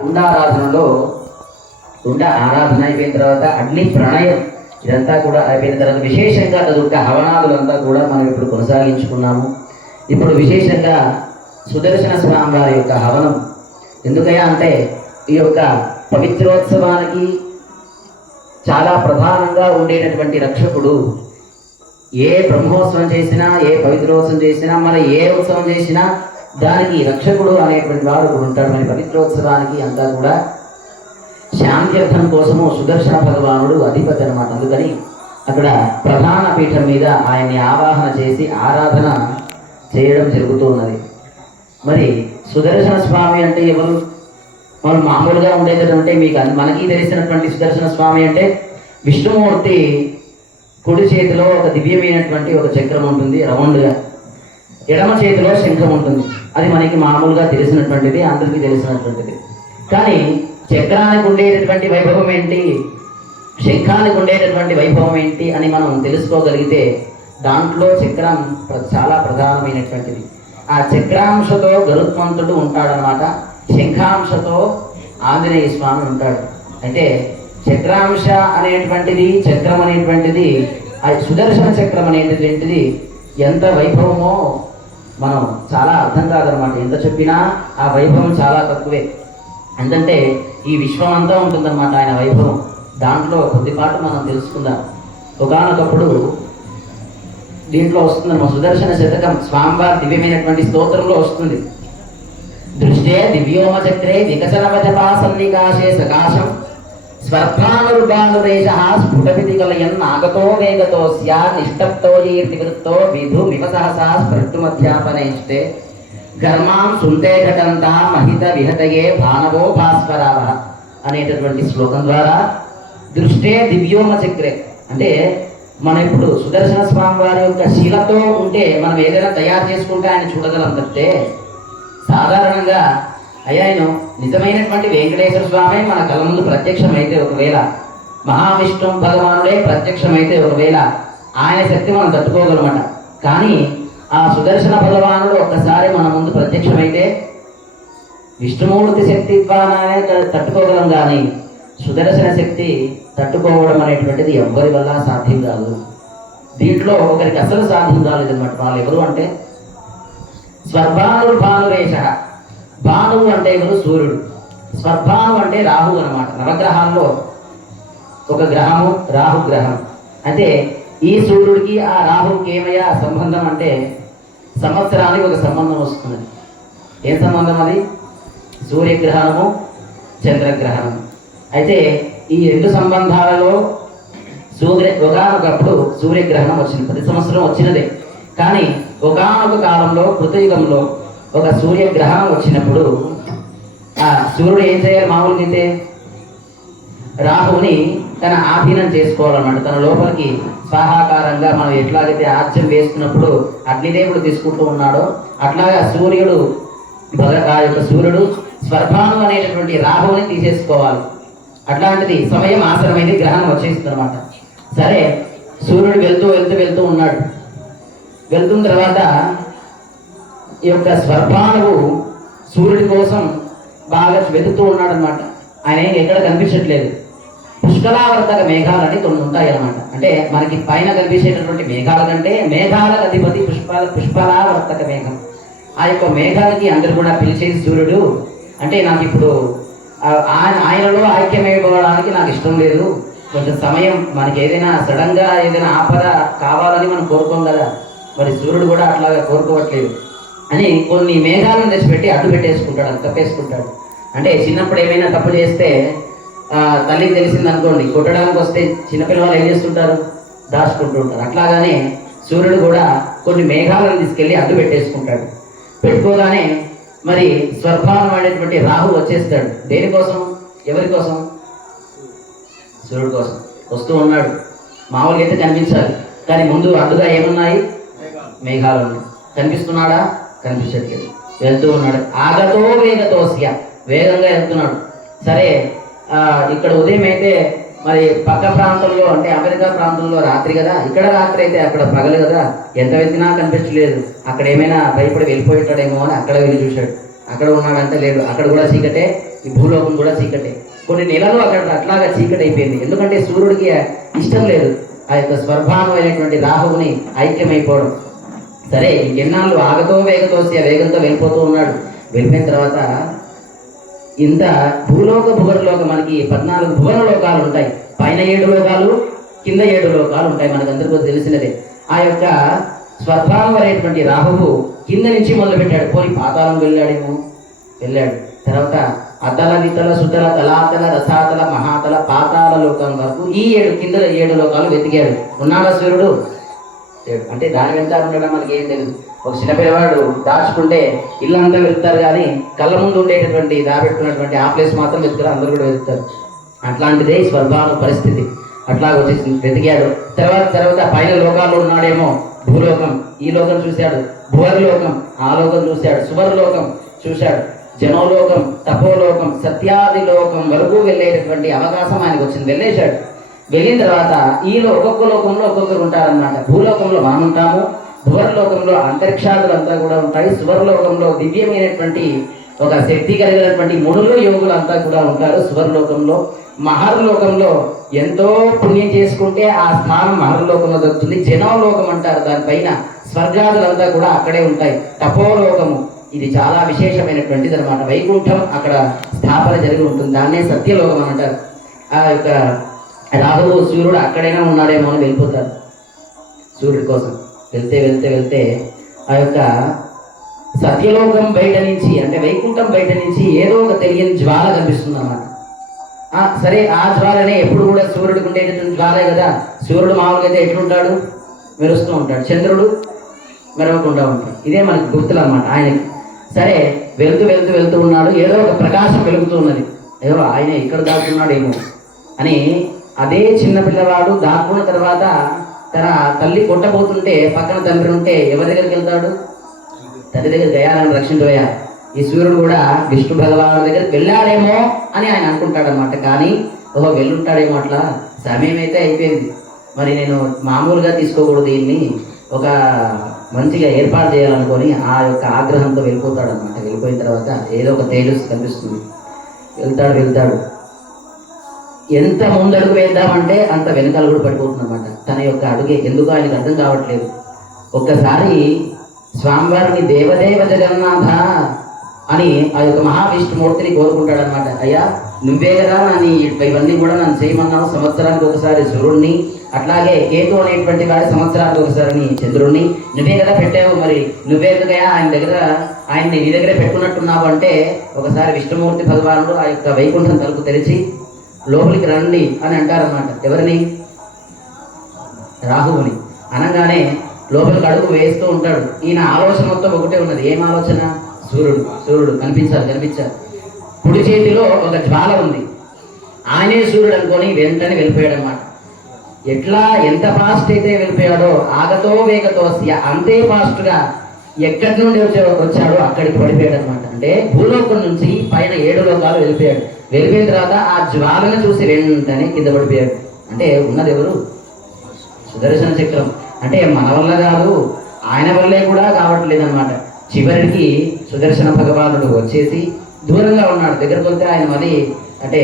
కుండారాధనలో కుండ ఆరాధన అయిపోయిన తర్వాత అగ్ని ప్రణయం ఇదంతా కూడా అయిపోయిన తర్వాత విశేషంగా తదుక హవనాదులంతా కూడా మనం ఇప్పుడు కొనసాగించుకున్నాము. ఇప్పుడు విశేషంగా సుదర్శన స్వామి వారి యొక్క హవనం ఎందుకయ్యా అంటే ఈ యొక్క పవిత్రోత్సవానికి చాలా ప్రధానంగా ఉండేటటువంటి రక్షకుడు. ఏ బ్రహ్మోత్సవం చేసినా, ఏ పవిత్రోత్సవం చేసినా, మరి ఏ ఉత్సవం చేసినా దానికి రక్షకుడు అనేటువంటి వాడు ఉంటాడు. మరి పవిత్రోత్సవానికి అంతా కూడా శాంత్యర్థం కోసము సుదర్శన భగవానుడు అధిపతి అనమాట. అందుకని అక్కడ ప్రధాన పీఠం మీద ఆయన్ని ఆవాహన చేసి ఆరాధన చేయడం జరుగుతూ ఉన్నది. మరి సుదర్శన స్వామి అంటే ఎవరు? మనం మామూలుగా ఉండేటటువంటి మనకి తెలిసినటువంటి సుదర్శన స్వామి అంటే విష్ణుమూర్తి కుడి చేతిలో ఒక దివ్యమైనటువంటి ఒక చక్రం ఉంటుంది రౌండ్గా, ఎడమ చేతిలో శంఖం ఉంటుంది. అది మనకి మామూలుగా తెలిసినటువంటిది, అందరికీ తెలిసినటువంటిది. కానీ చక్రానికి ఉండేటటువంటి వైభవం ఏంటి, శంఖానికి ఉండేటటువంటి వైభవం ఏంటి అని మనం తెలుసుకోగలిగితే దాంట్లో చక్రం చాలా ప్రధానమైనటువంటిది. ఆ చక్రాంశతో గరుత్మంతుడు ఉంటాడనమాట, శంఖాంశతో ఆంజనేయ స్వామి ఉంటాడు. అయితే చక్రాంశ అనేటువంటిది, చక్రం అనేటువంటిది, సుదర్శన చక్రం అనేటువంటిది ఎంత వైభవమో మనం చాలా అర్థం కాదనమాట. ఎంత చెప్పినా ఆ వైభవం చాలా తక్కువే. ఎందుకంటే ఈ విశ్వం అంతా ఉంటుందన్నమాట ఆయన వైభవం. దాంట్లో కొద్దిపాటు మనం తెలుసుకుందాం. ఒకనొకప్పుడు దీంట్లో వస్తుందన్నమాట సుదర్శన శతకం, స్వామివారి దివ్యమైనటువంటి స్తోత్రంలో వస్తుంది. దృష్టే దివ్యోమ చక్రే వికసనవజపా సన్నికాశే సకాశం స్వర్భానుర్భానురేష స్ఫుటమితి కలయన్ నాగతో వేగతో స్యా నిష్టప్తో జీర్తివృత్తో విధుమివ సహసా స్పృష్టుమధ్యాపనేష్టే ఘర్మాం సుంతే ఘటంతా మహిత విహతయే భానవో భాస్వరావ అనేటటువంటి శ్లోకం ద్వారా దృష్టే దివ్యోమ చక్రే అంటే మనం ఇప్పుడు సుదర్శన స్వామి వారి యొక్క శీలతో ఉంటే మనం ఏదైనా తయారు చేసుకుంటే ఆయన చూడగలం తప్పితే సాధారణంగా ఆయన నిజమైనటువంటి వెంకటేశ్వర స్వామి మన కళ్ళ ముందు ప్రత్యక్షమైతే ఒకవేళ, మహావిష్ణు భగవానుడే ప్రత్యక్షమైతే ఒకవేళ ఆయన శక్తి మనం తట్టుకోగలమట. కానీ ఆ సుదర్శన భగవానుడు ఒక్కసారి మన ముందు ప్రత్యక్షమైతే విష్ణుమూర్తి శక్తి ద్వారానే తట్టుకోగలం, కానీ సుదర్శన శక్తి తట్టుకోవడం అనేటువంటిది ఎవ్వరి వల్ల సాధ్యం కాదు. దీంట్లో ఒకరికి అసలు సాధ్యం కాలేదన్నమాట. వాళ్ళు ఎవరు అంటే స్వర్భానుర్భానురేష. భానువు అంటే ఎవరు? సూర్యుడు. స్వర్భాను అంటే రాహు అనమాట. నవగ్రహాల్లో ఒక గ్రహము రాహుగ్రహం. అయితే ఈ సూర్యుడికి ఆ రాహుకి ఏమయ్యా సంబంధం అంటే సంవత్సరానికి ఒక సంబంధం వస్తుంది. ఏం సంబంధం అది? సూర్యగ్రహణము, చంద్రగ్రహణము. అయితే ఈ రెండు సంబంధాలలో ఒకనొకప్పుడు సూర్యగ్రహణం వచ్చింది. ప్రతి సంవత్సరం వచ్చినదే. కానీ ఒకనొక కాలంలో కృతయుగంలో ఒక సూర్యగ్రహణం వచ్చినప్పుడు ఆ సూర్యుడు ఏం చేయాలి? మామూలుగా అయితే రాహువుని తన ఆధీనం చేసుకోవాలన్నమాట. తన లోపలికి స్వాహాకారంగా మనం ఎట్లాగైతే ఆజ్యం వేసుకున్నప్పుడు అగ్నిదేవుడు తీసుకుంటూ ఉన్నాడో అట్లాగా సూర్యుడు ఆ యొక్క సూర్యుడు స్వర్భాను అనేటటువంటి రాహువుని తీసేసుకోవాలి. అట్లాంటిది సమయం ఆసనమైంది, గ్రహణం వచ్చేస్తుంది అనమాట. సరే, సూర్యుడు వెళ్తూ వెళ్తూ వెళ్తూ ఉన్నాడు. వెళ్తున్న తర్వాత ఈ యొక్క స్వర్భానువు సూర్యుడి కోసం బాగా వెతుకుతూ ఉన్నాడు అనమాట. ఆయన ఎక్కడ కనిపించట్లేదు. పుష్కలావర్తక మేఘాలని కొన్ని ఉంటాయి అన్నమాట. అంటే మనకి పైన కనిపించేటటువంటి మేఘాల కంటే మేఘాలకు అధిపతి పుష్పలావర్తక మేఘం. ఆ యొక్క మేఘాలకి అందరు కూడా పిలిచేసి సూర్యుడు అంటే నాకు ఇప్పుడు ఆయనలో ఐక్యమైపోవడానికి నాకు ఇష్టం లేదు, కొంచెం సమయం, మనకి ఏదైనా సడన్గా ఏదైనా ఆపద కావాలని మనం కోరుకోం కదా, మరి సూర్యుడు కూడా అట్లాగా కోరుకోవట్లేదు అని కొన్ని మేఘాలను తెచ్చిపెట్టి అడ్డు పెట్టేసుకుంటాడు, అది తప్పేసుకుంటాడు. అంటే చిన్నప్పుడు ఏమైనా తప్పు చేస్తే తల్లికి తెలిసింది అనుకోండి, కొట్టడానికి వస్తే చిన్నపిల్లవాళ్ళు ఏం చేస్తుంటారు? దాచుకుంటూ ఉంటారు. అట్లాగానే సూర్యుడు కూడా కొన్ని మేఘాలను తీసుకెళ్ళి అడ్డు పెట్టేసుకుంటాడు. పెట్టుకోగానే మరి స్వర్భానం అనేటువంటి రాహు వచ్చేస్తాడు. దేనికోసం? ఎవరి కోసం? సూర్యుడు కోసం వస్తూ ఉన్నాడు. మామూలుగా అయితే కనిపించాలి, కానీ ముందు అడ్డుగా ఏమున్నాయి? మేఘాలు ఉన్నాయి. కనిపిస్తున్నాడా? కనిపించట్లేదు. వెళ్తూ ఉన్నాడు. ఆగతో వేగతోస్య, వేగంగా వెళ్తున్నాడు. సరే, ఇక్కడ ఉదయం అయితే మరి పక్క ప్రాంతంలో అంటే అమెరికా ప్రాంతంలో రాత్రి కదా, ఇక్కడ రాత్రి అయితే అక్కడ పగలు కదా, ఎంత వెతికినా కనిపించలేదు. అక్కడ ఏమైనా భయపడి వెళ్ళిపోయిటాడేమో అని అక్కడ వెళ్ళి చూశాడు. అక్కడ ఉన్నాడంటే లేడు, అక్కడ కూడా చీకటే, ఈ భూలోకం కూడా చీకటే. కొన్ని నెలలు అక్కడ అట్లాగా చీకటి అయిపోయింది. ఎందుకంటే సూర్యుడికి ఇష్టం లేదు ఆ యొక్క స్వర్భాను అయినటువంటి రాహువుని ఐక్యమైపోవడం. సరే ఎన్నాళ్ళు ఆగతో వేగతో వేగంతో వెళ్ళిపోతూ ఉన్నాడు. వెళ్ళిపోయిన తర్వాత ఇంత భూలోక భువనలోక మనకి 14 భువన లోకాలు ఉంటాయి. పైన 7 లోకాలు, కింద 7 లోకాలు ఉంటాయి. మనకందరికీ తెలిసినదే. ఆ యొక్క స్వర్భావం అనేటువంటి రాహువు కింద నుంచి మొదలుపెట్టాడు. పోయి పాతాళం వెళ్ళాడేమో, వెళ్ళాడు. తర్వాత అతల వితల సుతల తలాతల రసాతల మహాతల పాతాళ లోకం వరకు ఈ 7 కింద 7 లోకాలు వెతికాడు. ఉన్నాడా సూర్యుడు? అంటే దాని వెంట ఉండడం మనకి ఏం తెలియదు. ఒక చిన్నపిల్లవాడు దాచుకుంటే ఇల్లంతా వెళ్తారు, కానీ కళ్ళ ముందు ఉండేటటువంటి దాబెట్టుకున్నటువంటి ఆ ప్లేస్ మాత్రం వెతుకుతారు, అందరూ కూడా వెతుకుతారు. అట్లాంటిదే స్వర్భాను పరిస్థితి. అట్లా వచ్చేసి వెతికాడు. తర్వాత పైన లోకాల్లో ఉన్నాడేమో. భూలోకం, ఈ లోకం చూశాడు. భువర్లోకం, ఆ లోకం చూశాడు. సువర్లోకం చూశాడు. జనోలోకం, తపోలోకం, సత్యాది లోకం వరకు వెళ్ళేటటువంటి అవకాశం ఆయనకు వచ్చింది. వెళ్ళేశాడు. వెళ్ళిన తర్వాత ఒక్కొక్క లోకంలో ఒక్కొక్కరు ఉంటారన్నమాట. భూలోకంలో మనం ఉంటాము, భువర్లోకంలో అంతరిక్షాదులంతా కూడా ఉంటాయి, సువర్లోకంలో దివ్యమైనటువంటి ఒక శక్తి కలిగినటువంటి మునులు యోగులు అంతా కూడా ఉంటారు. సువర్లోకంలో, మహర్లోకంలో ఎంతో పుణ్యం చేసుకుంటే ఆ స్థానం మహర్లోకంలో దొరుకుతుంది. జనోలోకం అంటారు, దానిపైన స్వర్గాదులంతా కూడా అక్కడే ఉంటాయి. తపోలోకము, ఇది చాలా విశేషమైనటువంటిది అనమాట. వైకుంఠం అక్కడ స్థాపన జరిగి ఉంటుంది, దాన్నే సత్యలోకం అంటారు. ఆ యొక్క రాహువు సూర్యుడు అక్కడైనా ఉన్నాడేమో అని వెళ్ళిపోతారు సూర్యుడి కోసం. వెళ్తే ఆ యొక్క సత్యలోకం బయట నుంచి, అంటే వైకుంఠం బయట నుంచి ఏదో ఒక తెలియని జ్వాల కనిపిస్తుంది అన్నమాట. సరే, ఆ జ్వాలనే ఎప్పుడు కూడా సూర్యుడికి ఉండేటటువంటి జ్వాలే కదా. సూర్యుడు మామూలుగా అయితే ఎట్లుంటాడు? మెరుస్తూ ఉంటాడు. చంద్రుడు మెరవకుండా ఉంటాడు. ఇదే మనకి గుర్తులు అన్నమాట ఆయనకి. సరే, వెళ్తూ ఉన్నాడు. ఏదో ఒక ప్రకాశం వెలుగుతూ ఉన్నది. ఏదో ఆయన ఇక్కడ దాక్కున్నాడేమో అని అదే చిన్న పిల్లవాడు దాక్కున్న తర్వాత తన తల్లి కొట్టబోతుంటే పక్కన తండ్రి ఉంటే ఎవరి దగ్గరికి వెళ్తాడు? తండ్రి దగ్గర దయాలను రక్షించబోయా. ఈ సూర్యుడు కూడా విష్ణు భగవాను దగ్గరికి వెళ్ళాడేమో అని ఆయన అనుకుంటాడనమాట. కానీ వెళ్ళుంటాడేమో, అట్లా సమయం అయితే అయిపోయింది, మరి నేను మామూలుగా తీసుకోకూడదు, దీన్ని ఒక మంచిగా ఏర్పాటు చేయాలనుకొని ఆ యొక్క ఆగ్రహంతో వెళ్ళిపోతాడనమాట. వెళ్ళిపోయిన తర్వాత ఏదో ఒక తేజస్సు కనిపిస్తుంది. వెళ్తాడు. ఎంత ముందడుగు వేద్దామంటే అంత వెనకాల కూడా పడిపోతుంది అనమాట. తన యొక్క అడుగే ఎందుకు ఆయనకు అర్థం కావట్లేదు. ఒక్కసారి స్వామివారిని దేవదేవ జగన్నాథ అని ఆ యొక్క మహావిష్ణుమూర్తిని కోరుకుంటాడు అనమాట. అయ్యా, నువ్వే కదా నన్ను ఇవన్నీ కూడా నన్ను చేయమన్నావు. సంవత్సరానికి ఒకసారి సూర్యుడిని, అట్లాగే కేతు అనేటువంటి వాడి సంవత్సరానికి ఒకసారి చంద్రుడిని నువ్వే కదా పెట్టావు. మరి నువ్వే ఎందుకయ్యా ఆయన్ని నీ దగ్గరే పెట్టుకున్నట్టున్నావు అంటే, ఒకసారి విష్ణుమూర్తి భగవానుడు ఆ యొక్క వైకుంఠం తలుపు తెరిచి లోపలికి రండి అని అంటారన్నమాట. ఎవరిని? రాహువుని. అనగానే లోపలికి అడుగు వేస్తూ ఉంటాడు. ఈయన ఆలోచన మొత్తం ఒకటే ఉన్నది. ఏం ఆలోచన? సూర్యుడు కనిపించాలి. కుడి చేతిలో ఒక జ్వాల ఉంది. ఆయనే సూర్యుడు అనుకొని వెంటనే వెళ్ళిపోయాడు అనమాట. ఎంత ఫాస్ట్ అయితే వెళ్ళిపోయాడో, ఆగతో వేగతో అంతే ఫాస్ట్గా ఎక్కడి నుండి వచ్చాడో అక్కడికి పడిపోయాడు అనమాట. అంటే భూలోకం నుంచి పైన 7 లోకాలు వెళ్ళిపోయాడు. వెళ్ళిపోయిన తర్వాత ఆ జ్వాలను చూసి వెంటనే కింద పడిపోయాడు. అంటే ఉన్నది ఎవరు? సుదర్శన చక్రం. అంటే మన వల్ల కాదు, ఆయన వల్లే కూడా కావట్లేదు అనమాట. చివరికి సుదర్శన భగవానుడు వచ్చేసి దూరంగా ఉన్నాడు. దగ్గరకు వస్తే ఆయన మరి అంటే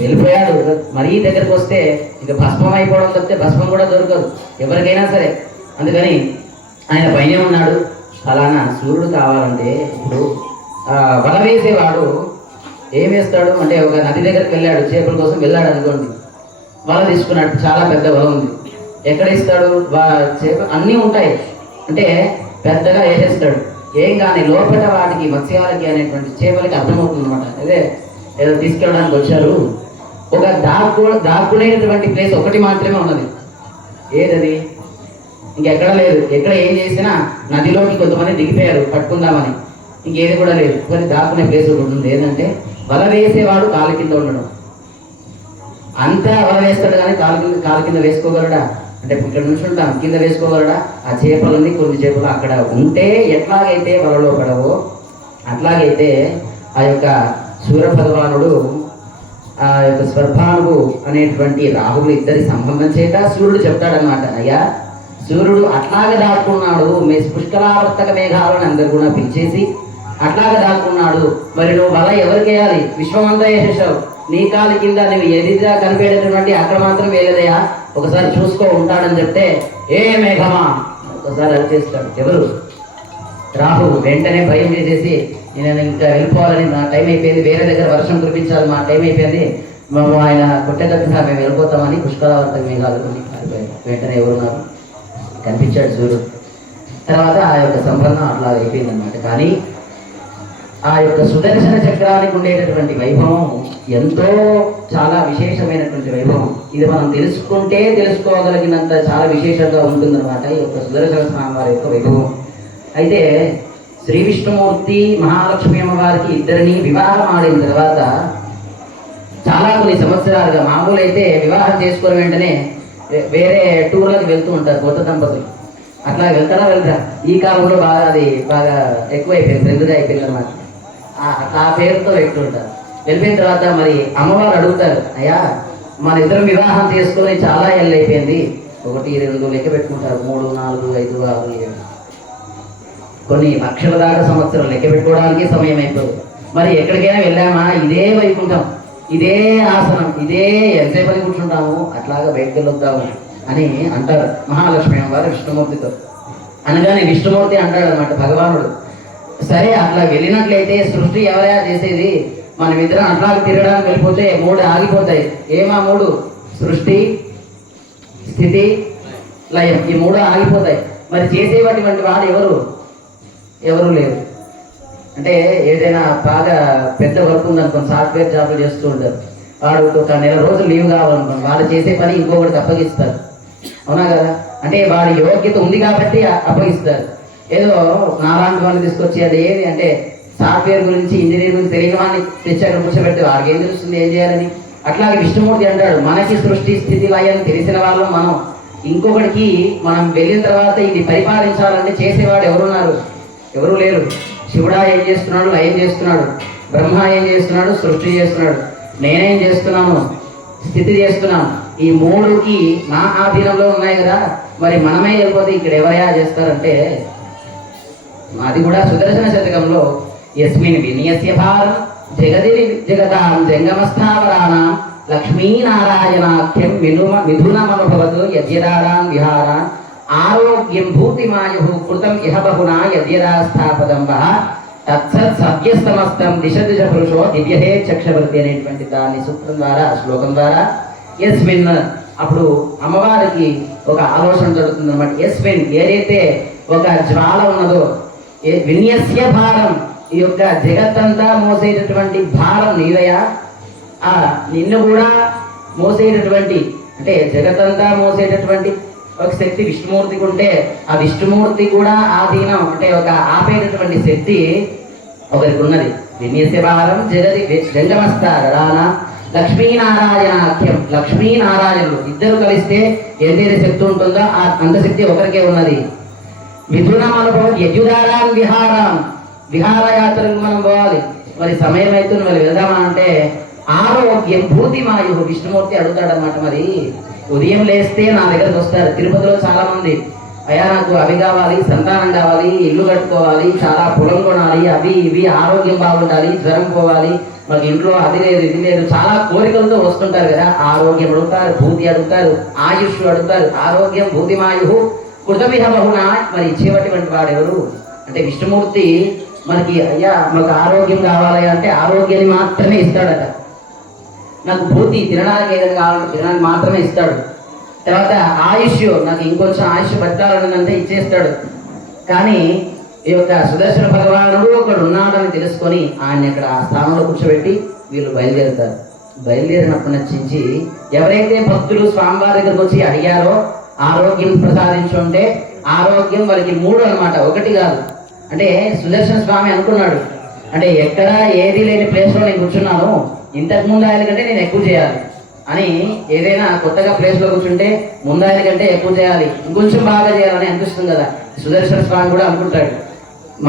వెళ్ళిపోయాడు. మరీ దగ్గరకు వస్తే ఇక భస్మం అయిపోవడం తప్పితే భస్మం కూడా దొరకదు ఎవరికైనా సరే. అందుకని ఆయన పైనే ఉన్నాడు. అలానా సూర్యుడు కావాలంటే ఇప్పుడు వల వేసేవాడు ఏం వేస్తాడు అంటే, ఒక నది దగ్గరికి వెళ్ళాడు, చేపల కోసం వెళ్ళాడు అనుకోండి. వల తీసుకున్నాడు, చాలా పెద్ద వల ఉంది. ఎక్కడ ఇస్తాడు? చేప అన్నీ ఉంటాయి అంటే పెద్దగా వేసేస్తాడు. ఏం కానీ లోపల వాటికి మత్స్యాలకి అనేటువంటి చేపలకి అర్థమవుతుంది అనమాట. అదే ఏదో తీసుకెళ్ళడానికి వచ్చారు. ఒక దాక్కునేటువంటి ప్లేస్ ఒకటి మాత్రమే ఉన్నది. ఏదది? ఇంకెక్కడ లేదు. ఎక్కడ ఏం చేసినా నదిలోకి కొంతమంది దిగిపోయారు పట్టుకుందామని, ఇంకేది కూడా లేదు. కానీ దాక్కునే ప్లేస్ ఒకటి ఉంది. ఏంటంటే వల వేసేవాడు కాలు కింద ఉండడం. అంతా వల వేస్తాడు కానీ కాలు కింద వేసుకోగలడా? అంటే ఇక్కడ నుంచి ఉంటాం, కింద వేసుకోగలడా? ఆ చేపలన్నీ కొన్ని చేపలు అక్కడ ఉంటే ఎట్లాగైతే వలలో పడవో, అట్లాగైతే ఆ యొక్క సూర్య భగవానుడు ఆ యొక్క స్వర్భానువు అనేటువంటి రాహువులు ఇద్దరి సంబంధం చేత సూర్యుడు చెప్తాడనమాట. అయ్యా, సూర్యుడు అట్లాగే దాక్కున్నాడు. పుష్కరావర్తక మేఘాలను అందరు కూడా పిలిచేసి అట్లాగా దాక్కున్నాడు. మరి నువ్వు వల ఎవరికి వేయాలి? విశ్వమంతా వేసేసావు, నీ కాలు కింద నువ్వు ఎదిగా కనిపెట్టేటువంటి అక్కడ మాత్రం వేయలేదయా, ఒకసారి చూసుకో ఉంటాడని చెప్తే, ఏ మేఘమా ఒకసారి అది చేస్తాడు. ఎవరు? రాహు. వెంటనే భయం చేసేసి, నేను ఇంకా వెళ్ళిపోవాలని, నా టైం అయిపోయింది, వేరే దగ్గర వర్షం కురిపించాలి, మా టైం అయిపోయింది, ఆయన కొట్టేటట్టుగా మేము వెళ్ళిపోతామని పుష్కరావర్తక మేఘాలుకొని పారిపోయాడు. వెంటనే ఎవరున్నారు? కనిపించాడు సూర్యుడు. తర్వాత ఆ యొక్క సంబంధం అట్లా అయిపోయింది అనమాట. కానీ ఆ యొక్క సుదర్శన చక్రానికి ఉండేటటువంటి వైభవం ఎంతో చాలా విశేషమైనటువంటి వైభవం. ఇది మనం తెలుసుకుంటే తెలుసుకోగలిగినంత చాలా విశేషంగా ఉంటుందన్నమాట ఈ యొక్క సుదర్శన స్వామి వారి యొక్క వైభవం. అయితే శ్రీ విష్ణుమూర్తి మహాలక్ష్మి అమ్మవారికి ఇద్దరిని వివాహం ఆడిన తర్వాత చాలా కొన్ని సంవత్సరాలుగా, మామూలు అయితే వివాహం చేసుకుని వెంటనే వేరే టూర్లకు వెళ్తూ ఉంటారు కొత్త దంపతులు. అట్లా వెళ్తారా? ఈ కాలంలో బాగా అది బాగా ఎక్కువైపోయింది, పెద్దగా అయిపోయింది అనమాట. ఆ పేరుతో వెళ్తుంటారు. వెళ్ళిపోయిన తర్వాత మరి అమ్మవారు అడుగుతారు, అయ్యా మన ఇద్దరం వివాహం చేసుకుని చాలా ఏళ్ళు అయిపోయింది, 1, 2 లెక్క పెట్టుకుంటారు, 3, 4, 5, 6, 7 కొన్ని లక్షల దాకా సంవత్సరం లెక్క పెట్టుకోవడానికి సమయం అయిపోతుంది. మరి ఎక్కడికైనా వెళ్ళామా, ఇదే వైకుంఠం, ఇదే ఆసనం, ఇదే ఎంతసేపు అని కూర్చుంటాము, అట్లాగా బయటకు వెళ్ళొద్దాము అని అంటారు మహాలక్ష్మి అమ్మవారు విష్ణుమూర్తితో. అనగానే విష్ణుమూర్తి అంటాడు అనమాట భగవానుడు, సరే అట్లా వెళ్ళినట్లయితే సృష్టి ఎవరైనా చేసేది, మనం ఇద్దరం అట్లా తిరగడానికి వెళ్ళిపోతే 3 ఆగిపోతాయి. ఏమా 3? సృష్టి, స్థితి, లయం, ఈ 3 ఆగిపోతాయి. మరి చేసేటువంటి వాడు ఎవరు లేరు. అంటే ఏదైనా బాగా పెద్ద వర్క్ ఉందనుకోండి, సాఫ్ట్వేర్ జాబ్లు చేస్తూ ఉంటారు, వాడు ఒక నెల రోజులు లీవ్ కావాలనుకోండి, వాళ్ళు చేసే పని ఇంకొకటికి అప్పగిస్తారు, అవునా కదా? అంటే వాడి యోగ్యత ఉంది కాబట్టి అప్పగిస్తారు. ఏదో నాలాంటి వాళ్ళని తీసుకొచ్చి అది ఏది అంటే సాఫ్ట్వేర్ గురించి, ఇంజనీర్ గురించి తెలియని వాడిని తెచ్చి అక్కడ కూర్చోబెడితే వాడికి ఏం తెలుస్తుంది, ఏం చేయాలని. అట్లాగే విష్ణుమూర్తి అంటాడు, మనకి సృష్టి స్థితి లయం తెలిసిన వాళ్ళం మనం, ఇంకొకటికి మనం వెళ్ళిన తర్వాత ఇది పరిపాలించాలంటే చేసేవాడు ఎవరున్నారు? ఎవరు లేరు. శివుడా ఏం చేస్తున్నాడు? లయం చేస్తున్నాడు. బ్రహ్మ ఏం చేస్తున్నాడు? సృష్టి చేస్తున్నాడు. నేనేం చేస్తున్నాను? స్థితి చేస్తున్నాను. ఈ 3కి నా ఆధీనంలో ఉన్నాయి కదా, మరి మనమే వెళ్ళిపోతే ఇక్కడ ఎవరైనా చేస్తారంటే, అది కూడా సుదర్శన శతకంలో యస్మిన్ విన్యస్య భారం జగది జగతాం జంగమస్థావరాణం లక్ష్మీనారాయణాఖ్యం మిథునమనుభవతు యద్యదారాన్ విహారాన్ ఆరోగ్యం భూతిమాయు కృతం ఇహ బహునా యద్యదాస్థాపదం వహ తత్సత్ సవ్యస్తమస్తం దిశ దిశ పురుషో దివ్యహే చక్షవర్తి అనేటువంటి దాని సూత్రం ద్వారా, శ్లోకం ద్వారా యస్మిన్, అప్పుడు అమ్మవారికి ఒక ఆలోచన జరుగుతుంది అనమాట. యస్మిన్, ఏదైతే ఒక జ్వాల ఉన్నదో, విన్యస్య భారం, ఈ యొక్క జగత్తంతా మోసేటటువంటి భారం నీవయ్యా, నిన్ను కూడా మోసేటటువంటి, అంటే జగత్తంతా మోసేటటువంటి ఒక శక్తి విష్ణుమూర్తికి ఉంటే, ఆ విష్ణుమూర్తి కూడా ఆధీనం అంటే ఒక ఆపేటటువంటి శక్తి ఒకరికి ఉన్నది. విన్యస్య భారం జగది జంగమస్థాన లక్ష్మీనారాయణాఖ్యం, లక్ష్మీనారాయణులు ఇద్దరు కలిస్తే ఏదైతే శక్తి ఉంటుందో అంత శక్తి ఒకరికే ఉన్నది. మిథునం అనుభవం యజుదారాన్ విహారం, విహారయాత్రలకు మనం పోవాలి. మరి సమయం అవుతుంది, మరి వెళ్దామా అంటే ఆరోగ్యం భూతిమాయు, విష్ణుమూర్తి అడుగుతాడనమాట. మరి ఉదయం లేస్తే నా దగ్గరకు వస్తారు తిరుపతిలో చాలా మంది, అయ్యా నాకు అవి కావాలి, సంతానం కావాలి, ఇల్లు కట్టుకోవాలి, చాలా పొలం కొనాలి, అవి ఇవి, ఆరోగ్యం బాగుండాలి, జ్వరం పోవాలి, మాకు ఇంట్లో అది లేదు ఇది లేదు, చాలా కోరికలతో వస్తుంటారు కదా. ఆరోగ్యం అడుగుతారు, భూతి అడుగుతారు, ఆయుష్ అడుగుతారు. ఆరోగ్యం భూతిమాయు కృతమిహ బహునా, మరి ఇచ్చేటువంటి వాడు ఎవరు అంటే విష్ణుమూర్తి. మనకి అయ్యా మాకు ఆరోగ్యం కావాలి అంటే ఆరోగ్యాన్ని మాత్రమే ఇస్తాడట. నాకు భూతి, తినడానికి ఏదైనా కావాలంటే తినడానికి మాత్రమే ఇస్తాడు. తర్వాత ఆయుష్, నాకు ఇంకొంచెం ఆయుష్ పట్టాలన్నదంటే ఇచ్చేస్తాడు. కానీ ఈ యొక్క సుదర్శన భగవానుడు ఒకడు ఉన్నాడని తెలుసుకొని ఆయన ఇక్కడ ఆ స్థానంలో కూర్చోబెట్టి వీళ్ళు బయలుదేరుతారు. బయలుదేరినప్పటి నుంచి ఎవరైతే భక్తులు స్వామివారి దగ్గరకు వచ్చి అడిగారో ఆరోగ్యం ప్రసాదించుంటే, ఆరోగ్యం వాళ్ళకి 3 అనమాట, 1 కాదు. అంటే సుదర్శన స్వామి అనుకున్నాడు, అంటే ఎక్కడ ఏది లేని ప్లేస్లో నేను కూర్చున్నాను, ఇంతకు ముందు ఆయన కంటే నేను ఎక్కువ చేయాలి అని. ఏదైనా కొత్తగా ప్లేస్లో కూర్చుంటే ముందు ఆయన కంటే ఎక్కువ చేయాలి, ఇంకొంచెం బాగా చేయాలని అనిపిస్తుంది కదా. సుదర్శన స్వామి కూడా అనుకుంటాడు,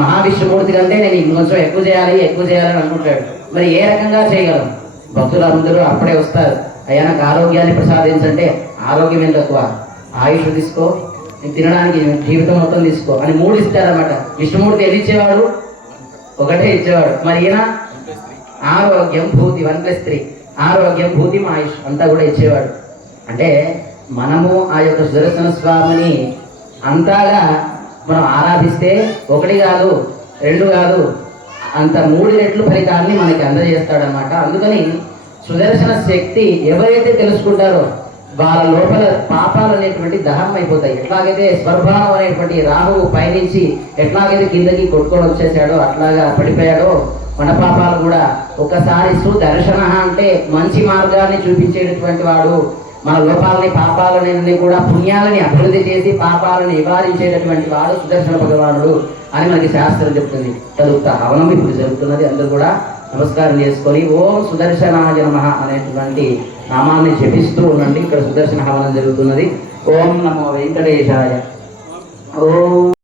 మహావిష్ణుమూర్తి కంటే నేను ఇంకొంచెం ఎక్కువ చేయాలని అనుకుంటాడు. మరి ఏ రకంగా చేయగలం? భక్తులు అందరూ అప్పుడే వస్తారు, అయ్యా నాకు ఆరోగ్యాన్ని ప్రసాదించంటే, ఆరోగ్యం ఏం తక్కువ, ఆయుష్ తీసుకో, తినడానికి జీవితం మొత్తం తీసుకో అని 3 ఇస్తారన్నమాట. విష్ణుమూర్తి ఎన్ని ఇచ్చేవాడు? ఒకటే ఇచ్చేవాడు. మరి ఈయన ఆరోగ్యం భూతి 1+3 ఆరోగ్యం భూతి ఆయుష్ అంతా కూడా ఇచ్చేవాడు. అంటే మనము ఆ యొక్క సుదర్శన స్వామిని అంతగా మనం ఆరాధిస్తే 1 కాదు 2 కాదు అంత 3 రెట్లు ఫలితాన్ని మనకి అందజేస్తాడనమాట. అందుకని సుదర్శన శక్తి ఎవరైతే తెలుసుకుంటారో వాళ్ళ లోపల పాపాలు అనేటువంటి దహనం అయిపోతాయి. ఎట్లాగైతే స్వర్భావం అనేటువంటి రాహువు పైనుంచి ఎట్లాగైతే కిందకి కొట్టుకొని వచ్చేసాడో అట్లాగా పడిపోయాడో మన పాపాలు కూడా ఒకసారి సుదర్శన అంటే మంచి మార్గాన్ని చూపించేటటువంటి వాడు, మన లోపాలని పాపాలని కూడా పుణ్యాలని అభివృద్ధి చేసి పాపాలను నివారించేటటువంటి వాడు సుదర్శన భగవానుడు అని మనకి శాస్త్రం చెప్తుంది. తదుక్త హవనం ఇప్పుడు జరుగుతున్నది. అందరూ కూడా నమస్కారం చేసుకొని ఓం సుదర్శనాయ నమః అనేటువంటి నామాన్ని జపిస్తూ ఉండండి. ఇక్కడ సుదర్శన హవనం జరుగుతున్నది. ఓం నమో వెంకటేశాయ. ఓం